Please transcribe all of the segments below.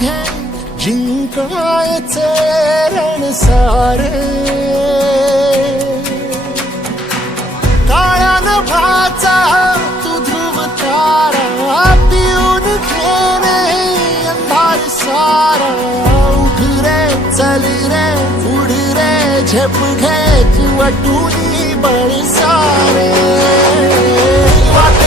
घे जिंकायचे रण सारे काळ्या नभाचा तू ध्रुव तारा पिऊन घेणे अंधार सारा उठ रे चल रे उड रे झेप घे तू वाटून बळ सारे वाट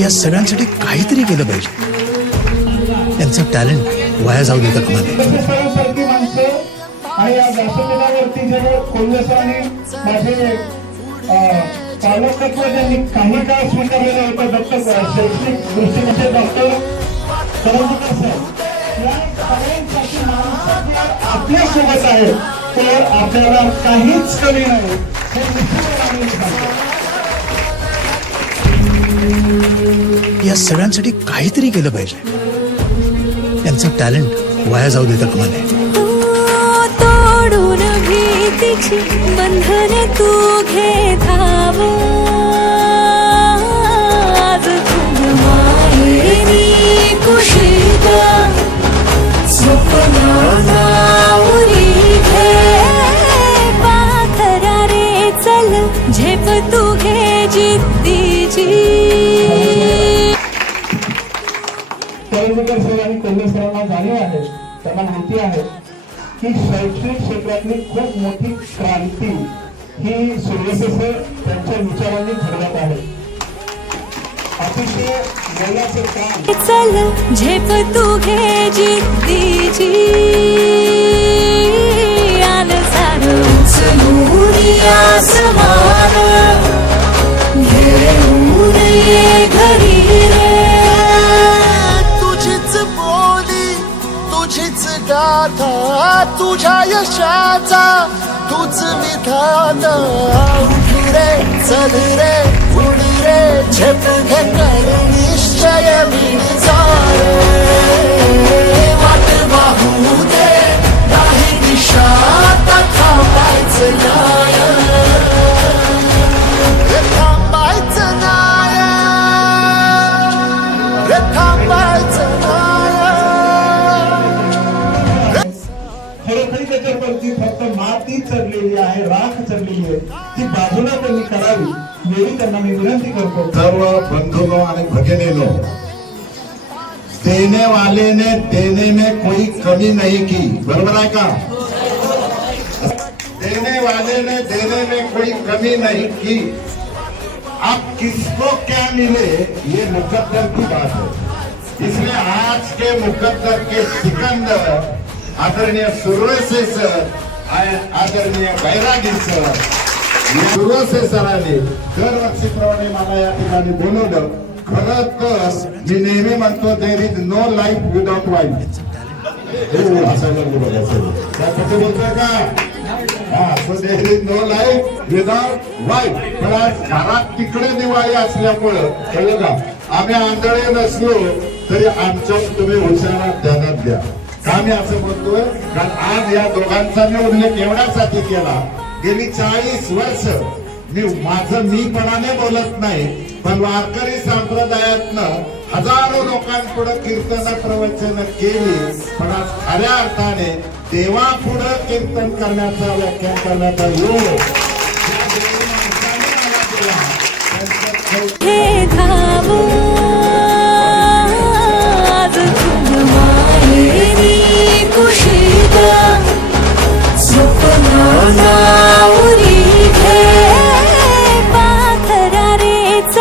या सगळ्यांसाठी काहीतरी केलं पाहिजे. त्यांचं टॅलेंट वाया जाऊ देता कामा नये पालकत्व काही काळ स्वीकारलेलं होतं दत्त शैक्षणिक दृष्टीने डॉक्टर साहेब या सगळ्यांसाठी आपल्यासोबत आहे. तर आपल्याला काहीच कमी नाही. हे या सगळ्यांसाठी काहीतरी केलं पाहिजे. त्यांचं टॅलेंट वाया जाऊ देता कामा नये. तोडून भीतीची बंधन तू घे करंजकर सर आणि कोल्हे सरांना जाणीव आहे त्यांना माहिती आहे की शैक्षणिक क्षेत्रातली खूप मोठी क्रांती ही सुरवसे सर त्यांच्या विचारांनी घडवत आहे. अतिशय मोलाचं काम. चल झेप तू घे जिद्दीची. आन सारं उचलून आसमान घेऊन ये तुझीच गाथा तुझ्या यशाचा तुझ विधान उठ रे चल रे उड रे झेप घे कर निश्चय विचार वाट वाहू दे नाही दिशा आता सर्व बंधुओं आणि भगिनीनो देने वाले ने देने में कोई कमी नहीं की, बरोबर आहे का? देने वाले ने देने में कोई कमी नहीं की अब किसको क्या मिले, ये मुकद्दर की बात है। इसलिए आज के मुकद्दर के सिकंदर, आदरणीय सुरवसे सर आदरणीय बैरागी सर सुरवसे सरांनी दरवर्षीप्रमाणे मला या ठिकाणी बोलवलं. खरं तर मी नेहमी म्हणतो there is no life without wife हो बघा सर बोलतोय का? नो लाईफ विदाउट वाईफ पण आज घरात तिकडे दिवाळी असल्यामुळं कळलं का? आम्ही आंधळे नसलो तरी आमच्या तुम्ही हुशारात ध्यानात द्या का मी असं बोलतोय? कारण आज या दोघांचा मी उल्लेख एवढ्यासाठी केला गेली चाळीस वर्ष. मी माझं मीपणाने बोलत नाही पण वारकरी संप्रदायातनं हजारो लोकांपुढे कीर्तन प्रवचन केली पण आज खऱ्या अर्थाने देवापुढं कीर्तन करण्याचा व्याख्यान करण्याचा योग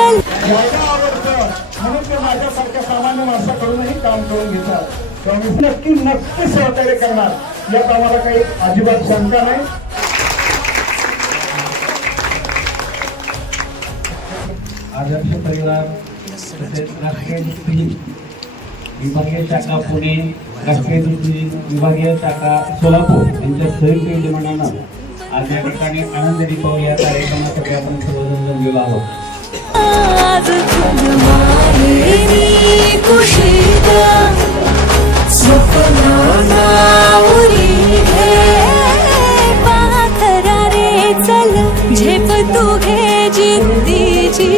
असेल म्हणून माझ्यासारख्या सामान्य माणसाला काम करून घेतात नक्की नक्की सहकार्य करणार. यात आम्हाला काही अजिबात शंका नाही. आदर्श परिवार तसेच राष्ट्रीय दुष्टी विभागीय शाखा पुणे राष्ट्रीय दुष्टी विभागीय शाखा सोलापूर यांच्या संयुक्त विद्यमानानं आज या ठिकाणी आनंद दीपावली या कार्यक्रमासाठी आपण सर्वजण जमलेलो आहोत. आज तुम कुशीत स्वप्नांना उरी घे. पाखरा रे चल झेप तू घे जिद्दीची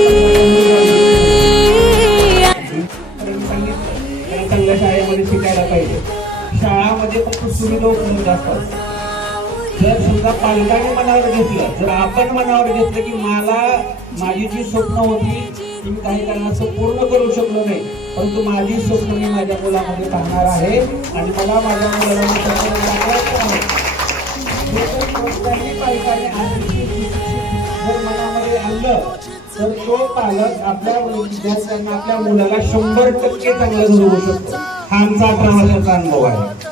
शाळेमध्ये शिकायला पाहिजे. शाळामध्ये फक्त सुविधा उपलब्ध असतात जर समजा पालकाने मनावर घेतलं जर आपण मनावर घेतलं की मला माझी जी स्वप्न होती ती मी काही कारणाचं पूर्ण करू शकलो नाही परंतु माझी स्वप्न मी माझ्या मुलामध्ये पाहणार आहे आणि मला माझ्या मुलाला पालकाने मनामध्ये आणलं तर तो पालक आपल्या विद्यार्थ्यांना आपल्या मुलाला शंभर टक्के चांगलं घडवू शकतो. हा आमचा अठरा वर्षाचा अनुभव आहे.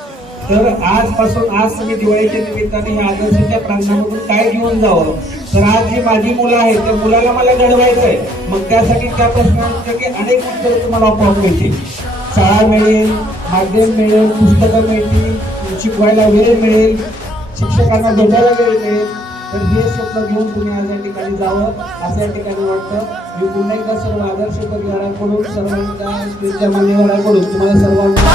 तर आजपासून आज तुम्ही दिवाळीच्या निमित्ताने या आदर्शाच्या प्रांगणामधून काय घेऊन जावं? तर आज जी माझी मुलं आहेत त्या मुलाला मला घडवायचं आहे मग त्यासाठी त्या प्रश्नांची अनेक उत्तरं तुम्हाला आपोआप मिळतील. शाळा मिळेल माध्यम मिळेल पुस्तकं मिळतील शिकवायला वेळ मिळेल शिक्षकांना भेटायला वेळ मिळेल. तर हे स्वप्न घेऊन तुम्ही आज या ठिकाणी जावं असं या ठिकाणी वाटतं. मी पुन्हा एकदा सर्व आदर्श परिवाराकडून सर्वांच्या मान्यवराकडून तुम्हाला सर्वांना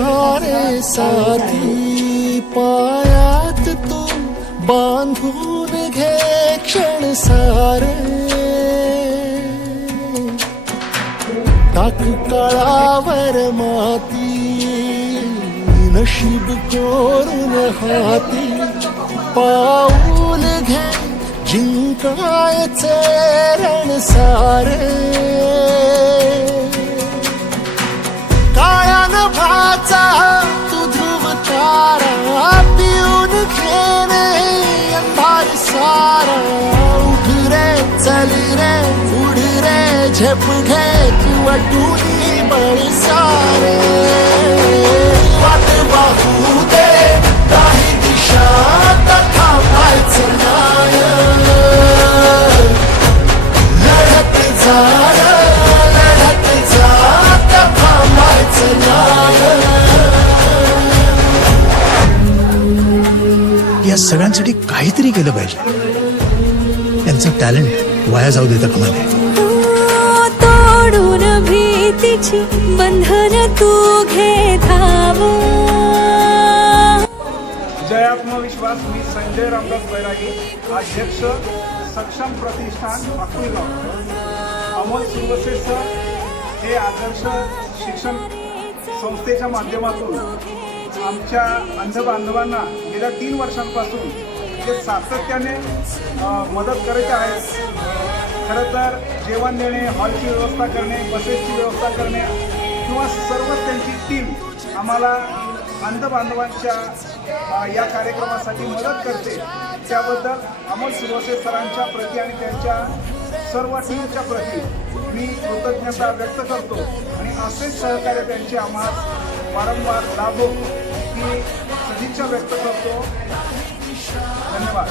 सारे साथी पायात तू बांधून घे क्षण सारे। टाक काळावर माती नशीब कोरून हाती। पाऊल घे जिंकायचे रण अंधार सारा उठ रे चल रे उड रे झेप घे किंवा सगळ्यांसाठी काहीतरी केलं पाहिजे. त्यांचं टॅलेंट वाया जाऊ देता कामा नये तोडून भीतीची बंधन तू घे धाव जय आत्मविश्वास मी संजय रामदास बैरागी अध्यक्ष सक्षम प्रतिष्ठान अकोलगाव अमोल सुरवसे सर हे आदर्श शिक्षण संस्थेच्या माध्यमातून आमच्या अंध बांधवांना गेल्या तीन वर्षांपासून जे सातत्याने मदत करत आहेत खरं तर जेवण देणे हॉलची व्यवस्था करणे बसेसची व्यवस्था करणे किंवा सर्वच त्यांची टीम आम्हाला अंधबांधवांच्या या कार्यक्रमासाठी मदत करते. त्याबद्दल अमोल सुरवसे सरांच्या प्रती आणि त्यांच्या सर्व टीमच्या प्रती मी कृतज्ञता व्यक्त करतो. आणि असेच सहकार्य त्यांचे आम्हाला वारंवार लाभो की सदिच्छा व्यक्त करतो. धन्यवाद.